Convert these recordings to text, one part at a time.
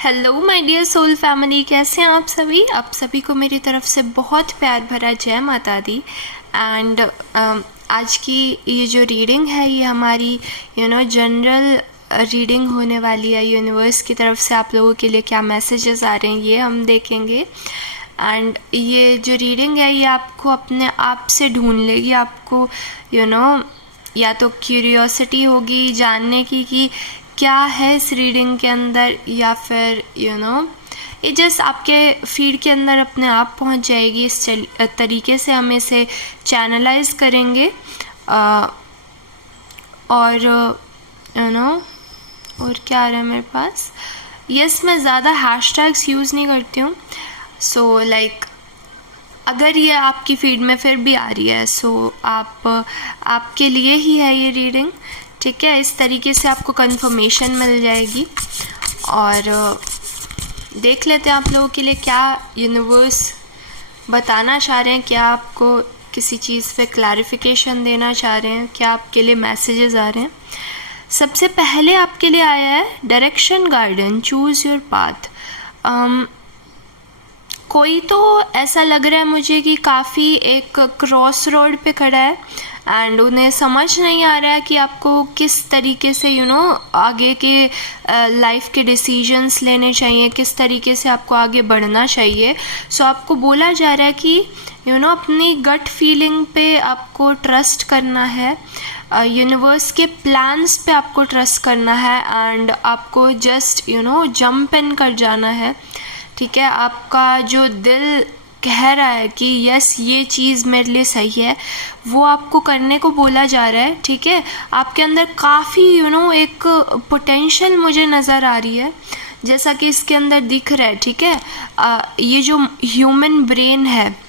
Hello my dear soul family, कैसे हैं आप सभी। आप सभी को मेरी तरफ से बहुत प्यार भरा जय माता दी। एंड आज की ये जो रीडिंग है ये हमारी जनरल रीडिंग होने वाली है। यूनिवर्स की तरफ से आप लोगों के लिए क्या मैसेजेस आ रहे हैं ये हम देखेंगे। एंड ये जो रीडिंग है ये आपको अपने आप से ढूंढ लेगी। आपको या तो क्यूरियोसिटी होगी जानने की कि क्या है इस रीडिंग के अंदर, या फिर ये जस्ट आपके फीड के अंदर अपने आप पहुंच जाएगी। इस तरीके से हम इसे चैनलाइज करेंगे। और और क्या आ रहा है मेरे पास। यस, मैं ज़्यादा हैशटैग्स यूज़ नहीं करती हूँ। सो लाइक अगर ये आपकी फीड में फिर भी आ रही है सो आपके लिए ही है ये रीडिंग, ठीक है। इस तरीके से आपको कंफर्मेशन मिल जाएगी। और देख लेते हैं आप लोगों के लिए क्या यूनिवर्स बताना चाह रहे हैं, क्या आपको किसी चीज़ पे क्लैरिफिकेशन देना चाह रहे हैं, क्या आपके लिए मैसेजेस आ रहे हैं। सबसे पहले आपके लिए आया है direction garden, choose your path. कोई तो ऐसा लग रहा है मुझे कि काफ़ी एक क्रॉस रोड पे खड़ा है एंड उन्हें समझ नहीं आ रहा है कि आपको किस तरीके से आगे के लाइफ के डिसीजंस लेने चाहिए, किस तरीके से आपको आगे बढ़ना चाहिए। सो आपको बोला जा रहा है कि अपनी गट फीलिंग पे आपको ट्रस्ट करना है, यूनिवर्स के प्लान्स पे आपको ट्रस्ट करना है एंड आपको जस्ट जंप इन कर जाना है, ठीक है। आपका जो दिल कह रहा है कि यस ये चीज़ मेरे लिए सही है वो आपको करने को बोला जा रहा है, ठीक है। आपके अंदर काफ़ी एक पोटेंशियल मुझे नज़र आ रही है जैसा कि इसके अंदर दिख रहा है, ठीक है। ये जो ह्यूमन ब्रेन है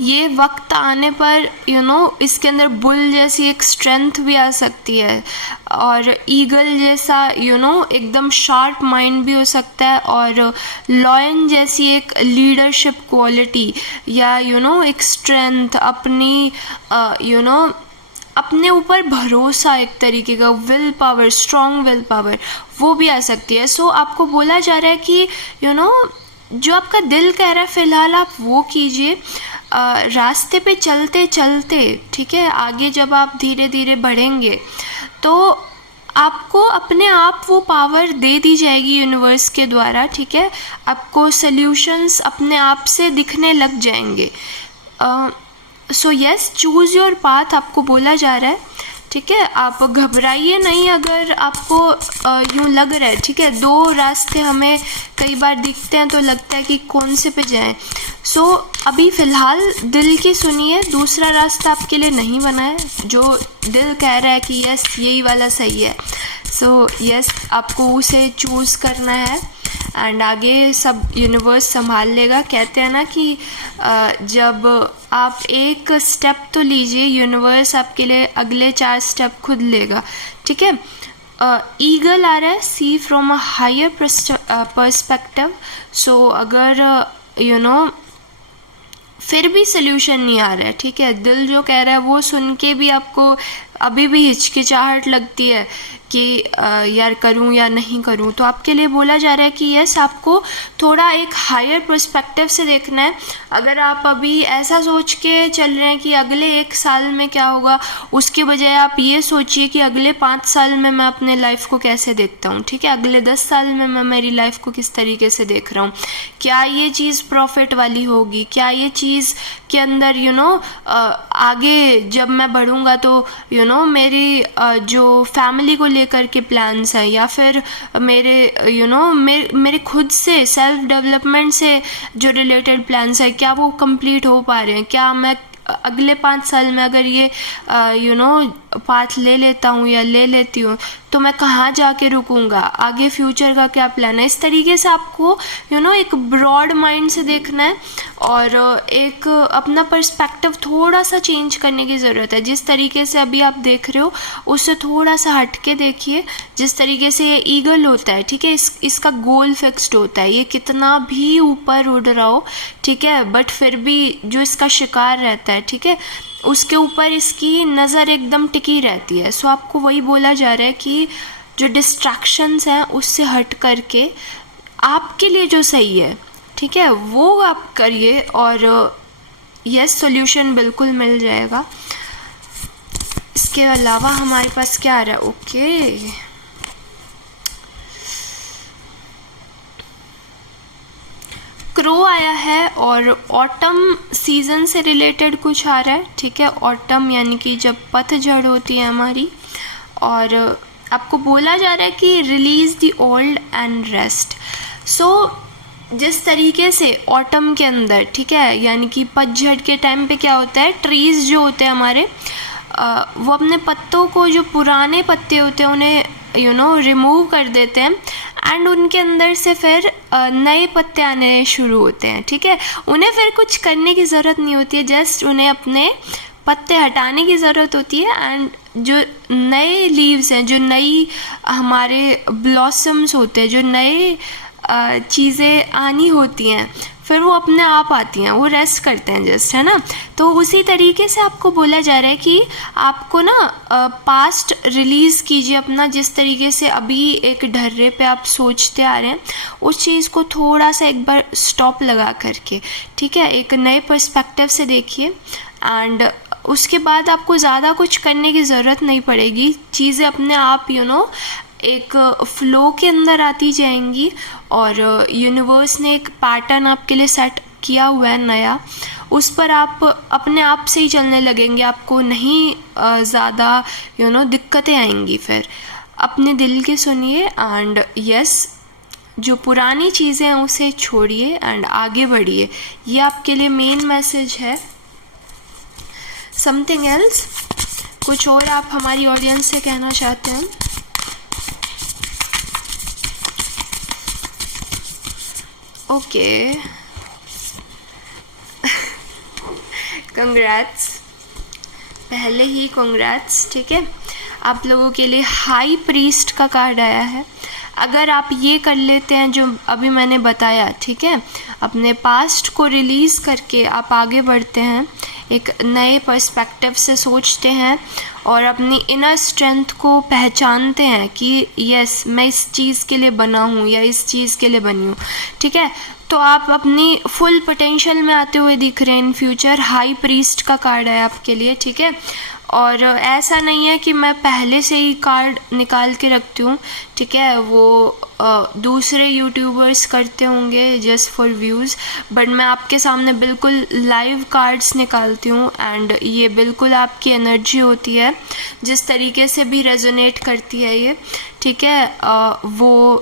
ये वक्त आने पर इसके अंदर बुल जैसी एक स्ट्रेंथ भी आ सकती है और ईगल जैसा एकदम शार्प माइंड भी हो सकता है और लॉयन जैसी एक लीडरशिप क्वालिटी या एक स्ट्रेंथ अपनी अपने ऊपर भरोसा, एक तरीके का will power, strong will power वो भी आ सकती है। सो आपको बोला जा रहा है कि जो आपका दिल कह रहा है फ़िलहाल आप वो कीजिए। रास्ते पे चलते चलते, ठीक है, आगे जब आप धीरे धीरे बढ़ेंगे तो आपको अपने आप वो पावर दे दी जाएगी यूनिवर्स के द्वारा, ठीक है। आपको सल्यूशंस अपने आप से दिखने लग जाएंगे। So yes, choose your path आपको बोला जा रहा है, ठीक है। आप घबराइए नहीं अगर आपको यूँ लग रहा है, ठीक है। दो रास्ते हमें कई बार दिखते हैं तो लगता है कि कौन से पे जाएं। सो अभी फ़िलहाल दिल की सुनिए, दूसरा रास्ता आपके लिए नहीं बना है। जो दिल कह रहा है कि यस यही वाला सही है सो यस आपको उसे चूज़ करना है एंड आगे सब यूनिवर्स संभाल लेगा। कहते हैं ना कि जब आप एक स्टेप तो लीजिए यूनिवर्स आपके लिए अगले 4 स्टेप खुद लेगा, ठीक है। ईगल आ रहा है, सी फ्रॉम अ हायर पर्सपेक्टिव। सो अगर फिर भी सोल्यूशन नहीं आ रहा है, ठीक है, दिल जो कह रहा है वो सुन के भी आपको अभी भी हिचकिचाहट लगती है कि यार करूं या नहीं करूं, तो आपके लिए बोला जा रहा है कि यस आपको थोड़ा एक हायर पर्सपेक्टिव से देखना है। अगर आप अभी ऐसा सोच के चल रहे हैं कि अगले 1 साल में क्या होगा, उसके बजाय आप ये सोचिए कि अगले 5 साल में मैं अपने लाइफ को कैसे देखता हूँ, ठीक है। अगले 10 साल में मैं मेरी लाइफ को किस तरीके से देख रहा हूँ, क्या ये चीज़ प्रॉफिट वाली होगी, क्या ये चीज़ के अंदर आगे जब मैं बढ़ूँगा तो मेरी जो फैमिली को लेकर के प्लान्स है या फिर मेरे मेरे खुद से सेल्फ डेवलपमेंट से जो रिलेटेड प्लान्स है क्या वो कंप्लीट हो पा रहे हैं, क्या मैं अगले 5 साल में अगर ये पाथ ले लेता हूँ या ले लेती हूँ तो मैं कहाँ जाके रुकूंगा, आगे फ्यूचर का क्या प्लान है। इस तरीके से आपको एक ब्रॉड माइंड से देखना है और एक अपना पर्सपेक्टिव थोड़ा सा चेंज करने की ज़रूरत है। जिस तरीके से अभी आप देख रहे हो उससे थोड़ा सा हट के देखिए। जिस तरीके से ये ईगल होता है, ठीक है, इसका गोल फिक्स्ड होता है, ये कितना भी ऊपर उड़ रहा हो, ठीक है, बट फिर भी जो इसका शिकार रहता है, ठीक है, उसके ऊपर इसकी नज़र एकदम टिकी रहती है। सो आपको वही बोला जा रहा है कि जो डिस्ट्रैक्शंस हैं उससे हट करके आपके लिए जो सही है, ठीक है, वो आप करिए और यस सॉल्यूशन बिल्कुल मिल जाएगा। इसके अलावा हमारे पास क्या आ रहा है? ओके, क्रो आया है और ऑटम सीजन से रिलेटेड कुछ आ रहा है, ठीक है। ऑटम यानी कि जब पतझड़ होती है हमारी, और आपको बोला जा रहा है कि release the old and rest. So जिस तरीके से ऑटम के अंदर, ठीक है, यानी कि पतझड़ के टाइम पे क्या होता है, ट्रीज़ जो होते हैं हमारे वो अपने पत्तों को, जो पुराने पत्ते होते हैं उन्हें रिमूव कर देते हैं एंड उनके अंदर से फिर नए पत्ते आने शुरू होते हैं, ठीक है। उन्हें फिर कुछ करने की ज़रूरत नहीं होती है, जस्ट उन्हें अपने पत्ते हटाने की ज़रूरत होती है एंड जो नए लीव्स हैं, जो नई हमारे ब्लॉसम्स होते हैं, जो नए चीज़ें आनी होती हैं, फिर वो अपने आप आती हैं, वो रेस्ट करते हैं जस्ट, है ना। तो उसी तरीके से आपको बोला जा रहा है कि आपको ना पास्ट रिलीज़ कीजिए अपना, जिस तरीके से अभी एक ढर्रे पे आप सोचते आ रहे हैं, उस चीज़ को थोड़ा सा एक बार स्टॉप लगा करके, ठीक है, एक नए पर्सपेक्टिव से देखिए एंड उसके बाद आपको ज़्यादा कुछ करने की ज़रूरत नहीं पड़ेगी। चीज़ें अपने आप एक फ़्लो के अंदर आती जाएंगी और यूनिवर्स ने एक पैटर्न आपके लिए सेट किया हुआ है नया, उस पर आप अपने आप से ही चलने लगेंगे, आपको नहीं ज़्यादा दिक्कतें आएंगी। फिर अपने दिल की सुनिए एंड यस, जो पुरानी चीज़ें हैं उसे छोड़िए एंड आगे बढ़िए। ये आपके लिए मेन मैसेज है। समथिंग एल्स, कुछ और आप हमारी ऑडियंस से कहना चाहते हैं? ओके, कंग्रेट्स, पहले ही कंग्रेट्स, ठीक है। आप लोगों के लिए हाई प्रीस्ट का कार्ड आया है। अगर आप ये कर लेते हैं जो अभी मैंने बताया, ठीक है, अपने पास्ट को रिलीज़ करके आप आगे बढ़ते हैं, एक नए पर्सपेक्टिव से सोचते हैं और अपनी इनर स्ट्रेंथ को पहचानते हैं कि यस मैं इस चीज़ के लिए बना हूँ या इस चीज़ के लिए बनी हूँ, ठीक है, तो आप अपनी फुल पोटेंशियल में आते हुए दिख रहे हैं इन फ्यूचर। हाई प्रीस्ट का कार्ड है आपके लिए, ठीक है। और ऐसा नहीं है कि मैं पहले से ही कार्ड निकाल के रखती हूँ, ठीक है, वो दूसरे यूट्यूबर्स करते होंगे जस्ट फॉर व्यूज़, बट मैं आपके सामने बिल्कुल लाइव कार्ड्स निकालती हूँ एंड ये बिल्कुल आपकी एनर्जी होती है, जिस तरीके से भी रेजोनेट करती है ये, ठीक है। वो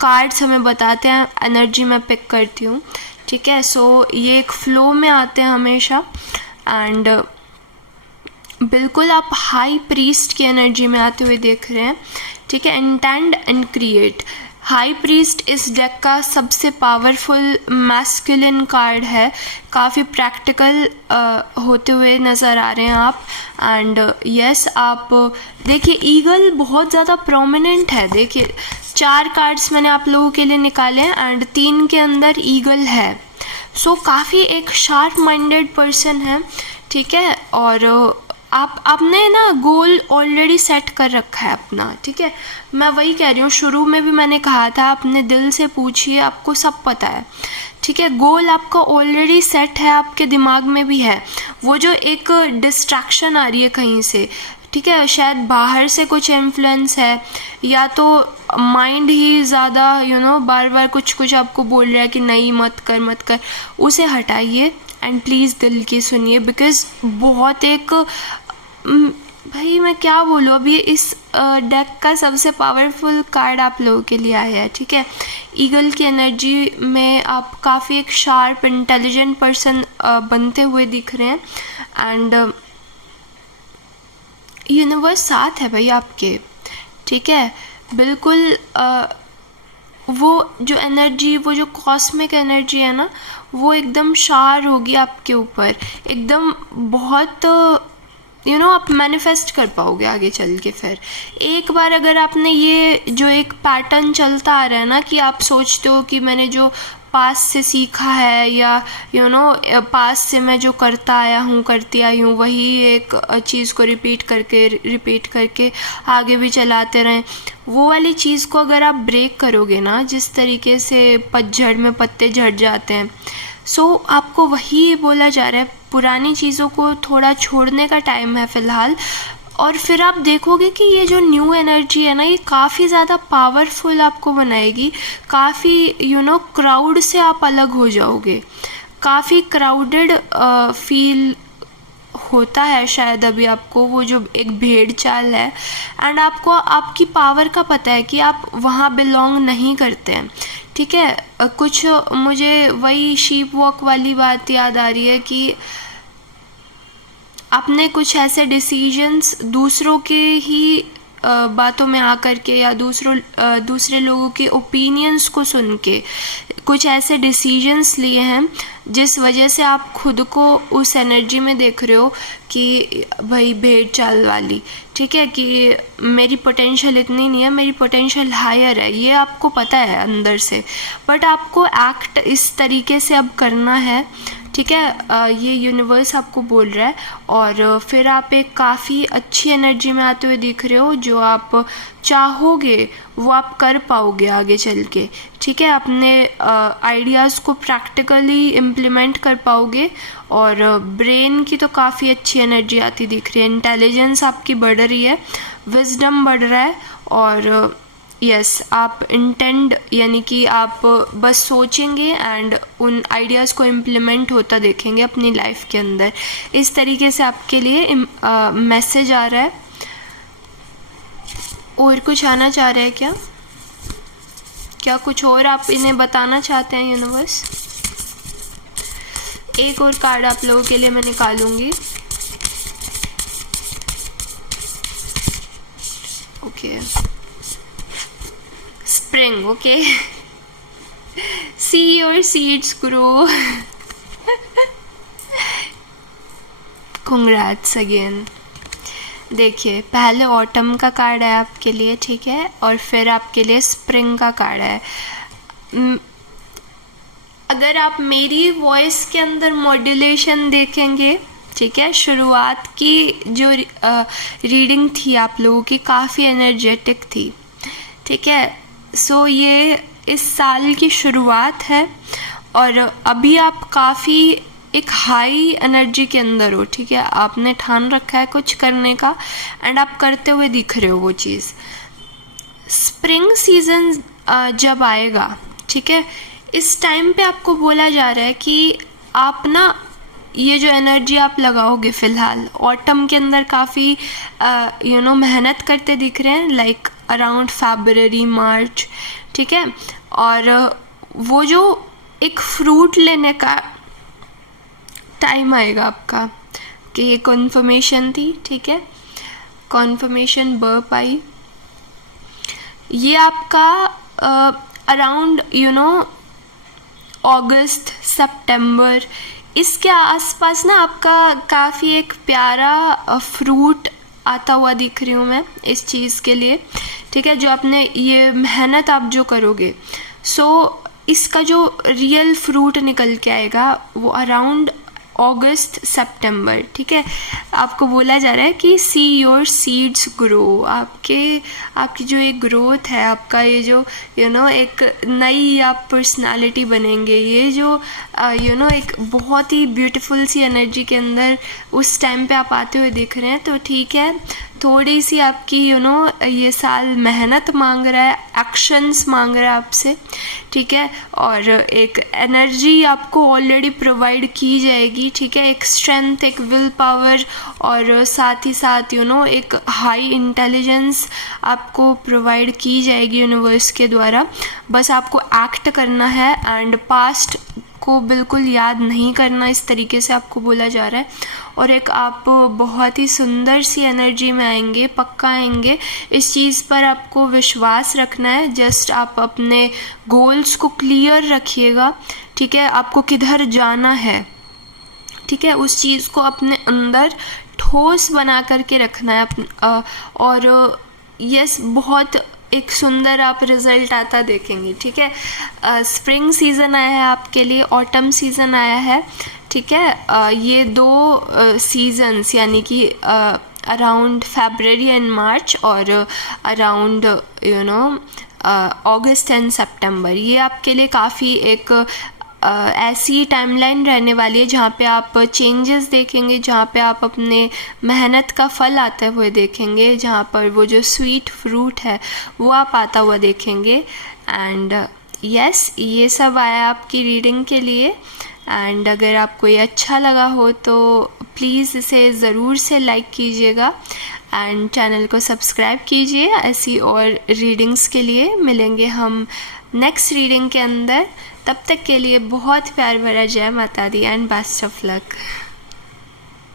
कार्ड्स हमें बताते हैं, एनर्जी मैं पिक करती हूँ, ठीक है। सो ये एक फ़्लो में आते हैं हमेशा एंड बिल्कुल आप हाई प्रीस्ट की एनर्जी में आते हुए देख रहे हैं, ठीक है। Intend and create, high priest इस डेक का सबसे पावरफुल मैस्कुलिन कार्ड है, काफ़ी प्रैक्टिकल होते हुए नज़र आ रहे हैं आप एंड यस आप देखिए ईगल बहुत ज़्यादा प्रोमिनेंट है। देखिए 4 कार्ड्स मैंने आप लोगों के लिए निकाले हैं एंड 3 के अंदर ईगल है, सो काफ़ी एक शार्प माइंडेड पर्सन है, ठीक है। और आपने ना गोल ऑलरेडी सेट कर रखा है अपना, ठीक है। मैं वही कह रही हूँ, शुरू में भी मैंने कहा था अपने दिल से पूछिए, आपको सब पता है, ठीक है। गोल आपका ऑलरेडी सेट है, आपके दिमाग में भी है। वो जो एक डिस्ट्रैक्शन आ रही है कहीं से, ठीक है, शायद बाहर से कुछ इन्फ्लुएंस है या तो माइंड ही ज़्यादा बार बार कुछ आपको बोल रहा है कि नहीं मत कर, उसे हटाइए एंड प्लीज़ दिल की सुनिए। बिकॉज़ बहुत एक भाई मैं क्या बोलूँ, अभी इस डेक का सबसे पावरफुल कार्ड आप लोगों के लिए आया है, ठीक है। ईगल की एनर्जी में आप काफ़ी एक शार्प इंटेलिजेंट पर्सन बनते हुए दिख रहे हैं एंड यूनिवर्स साथ है भाई आपके, ठीक है। बिल्कुल वो जो एनर्जी, वो जो कॉस्मिक एनर्जी है ना, वो एकदम शार होगी आपके ऊपर, एकदम बहुत आप मैनिफेस्ट कर पाओगे आगे चल के। फिर एक बार अगर आपने ये जो एक पैटर्न चलता आ रहा है ना कि आप सोचते हो कि मैंने जो पास्ट से सीखा है या पास्ट से मैं जो करता आया हूँ करती आई हूँ वही एक चीज़ को रिपीट करके आगे भी चलाते रहें, वो वाली चीज़ को अगर आप ब्रेक करोगे ना, जिस तरीके से पतझड़ में पत्ते झड़ जाते हैं, सो आपको वही बोला जा रहा है, पुरानी चीज़ों को थोड़ा छोड़ने का टाइम है फ़िलहाल। और फिर आप देखोगे कि ये जो न्यू एनर्जी है ना, ये काफ़ी ज़्यादा पावरफुल आपको बनाएगी, काफ़ी क्राउड से आप अलग हो जाओगे, काफ़ी क्राउडेड फील होता है शायद अभी आपको, वो जो एक भेड़ चाल है, एंड आपको आपकी पावर का पता है कि आप वहाँ बिलोंग नहीं करते हैं, ठीक है। कुछ मुझे वही शीप वॉक वाली बात याद आ रही है कि आपने कुछ ऐसे डिसीजंस दूसरों के ही बातों में आकर के या दूसरे लोगों के ओपिनियंस को सुन के कुछ ऐसे डिसीजंस लिए हैं जिस वजह से आप खुद को उस एनर्जी में देख रहे हो कि भाई भेड़ चाल वाली, ठीक है, कि मेरी पोटेंशियल इतनी नहीं है, मेरी पोटेंशियल हायर है, ये आपको पता है अंदर से, बट आपको एक्ट इस तरीके से अब करना है, ठीक है। ये यूनिवर्स आपको बोल रहा है, और फिर आप एक काफ़ी अच्छी एनर्जी में आते हुए दिख रहे हो, जो आप चाहोगे वो आप कर पाओगे आगे चल के, ठीक है। अपने आइडियाज़ को प्रैक्टिकली इम्प्लीमेंट कर पाओगे, और ब्रेन की तो काफ़ी अच्छी एनर्जी आती दिख रही है, इंटेलिजेंस आपकी बढ़ रही है, विजडम बढ़ रहा है, और यस आप इंटेंड यानी कि आप बस सोचेंगे एंड उन आइडियाज़ को इम्प्लीमेंट होता देखेंगे अपनी लाइफ के अंदर। इस तरीके से आपके लिए मैसेज आ रहा है। और कुछ आना चाह रहा है क्या कुछ और आप इन्हें बताना चाहते हैं यूनिवर्स? एक और कार्ड आप लोगों के लिए मैं निकालूंगी। Okay, spring, okay. See your seeds grow. Congrats again. देखिए, पहले ऑटम का कार्ड है आपके लिए, ठीक है, और फिर आपके लिए स्प्रिंग का कार्ड है। अगर आप मेरी वॉइस के अंदर मॉड्यूलेशन देखेंगे, ठीक है, शुरुआत की जो रीडिंग थी आप लोगों की काफ़ी एनर्जेटिक थी, ठीक है। सो ये इस साल की शुरुआत है, और अभी आप काफ़ी एक हाई एनर्जी के अंदर हो, ठीक है, आपने ठान रखा है कुछ करने का, एंड आप करते हुए दिख रहे हो वो चीज़। स्प्रिंग सीजन जब आएगा, ठीक है, इस टाइम पे आपको बोला जा रहा है कि आप ना ये जो एनर्जी आप लगाओगे फ़िलहाल ऑटम के अंदर काफ़ी मेहनत करते दिख रहे हैं, लाइक अराउंड फरवरी मार्च, ठीक है, और वो जो एक फ्रूट लेने का टाइम आएगा आपका, कि ये कॉन्फर्मेशन थी, ठीक है, कॉन्फर्मेशन बर्प आई, ये आपका अराउंड अगस्त सितंबर इसके आसपास ना आपका काफ़ी एक प्यारा फ्रूट आता हुआ दिख रही हूँ मैं इस चीज़ के लिए, ठीक है, जो आपने ये मेहनत आप जो करोगे, सो इसका जो रियल फ्रूट निकल के आएगा वो अराउंड अगस्त सितंबर, ठीक है। आपको बोला जा रहा है कि सी योर सीड्स ग्रो, आपकी जो एक ग्रोथ है, आपका ये जो एक नई आप पर्सनालिटी बनेंगे, ये जो एक बहुत ही ब्यूटीफुल सी एनर्जी के अंदर उस टाइम पे आप आते हुए दिख रहे हैं। तो ठीक है, थोड़ी सी आपकी ये साल मेहनत मांग रहा है, एक्शंस मांग रहा है आपसे, ठीक है, और एक एनर्जी आपको ऑलरेडी प्रोवाइड की जाएगी, ठीक है, एक स्ट्रेंथ, एक विल पावर, और साथ ही साथ एक हाई इंटेलिजेंस आपको प्रोवाइड की जाएगी यूनिवर्स के द्वारा। बस आपको एक्ट करना है, एंड पास्ट को बिल्कुल याद नहीं करना, इस तरीके से आपको बोला जा रहा है। और एक आप बहुत ही सुंदर सी एनर्जी में आएंगे, पक्का आएंगे, इस चीज़ पर आपको विश्वास रखना है। जस्ट आप अपने गोल्स को क्लियर रखिएगा, ठीक है, आपको किधर जाना है, ठीक है, उस चीज़ को अपने अंदर ठोस बना करके रखना है। और यस, बहुत एक सुंदर आप रिज़ल्ट आता देखेंगे, ठीक है। स्प्रिंग सीज़न आया है आपके लिए, ऑटम सीज़न आया है, ठीक है। ये दो सीजन्स यानी कि अराउंड फरवरी एंड मार्च और अराउंड अगस्त एंड सितंबर, ये आपके लिए काफ़ी एक ऐसी टाइमलाइन रहने वाली है जहाँ पे आप चेंजेस देखेंगे, जहाँ पे आप अपने मेहनत का फल आते हुए देखेंगे, जहाँ पर वो जो स्वीट फ्रूट है वो आप आता हुआ देखेंगे। एंड यस, ये सब आया आपकी रीडिंग के लिए। एंड अगर आपको ये अच्छा लगा हो तो प्लीज़ इसे ज़रूर से लाइक कीजिएगा एंड चैनल को सब्सक्राइब कीजिए। ऐसी और रीडिंग्स के लिए मिलेंगे हम नेक्स्ट रीडिंग के अंदर। तब तक के लिए बहुत प्यार भरा जय माता दी एंड बेस्ट ऑफ लक।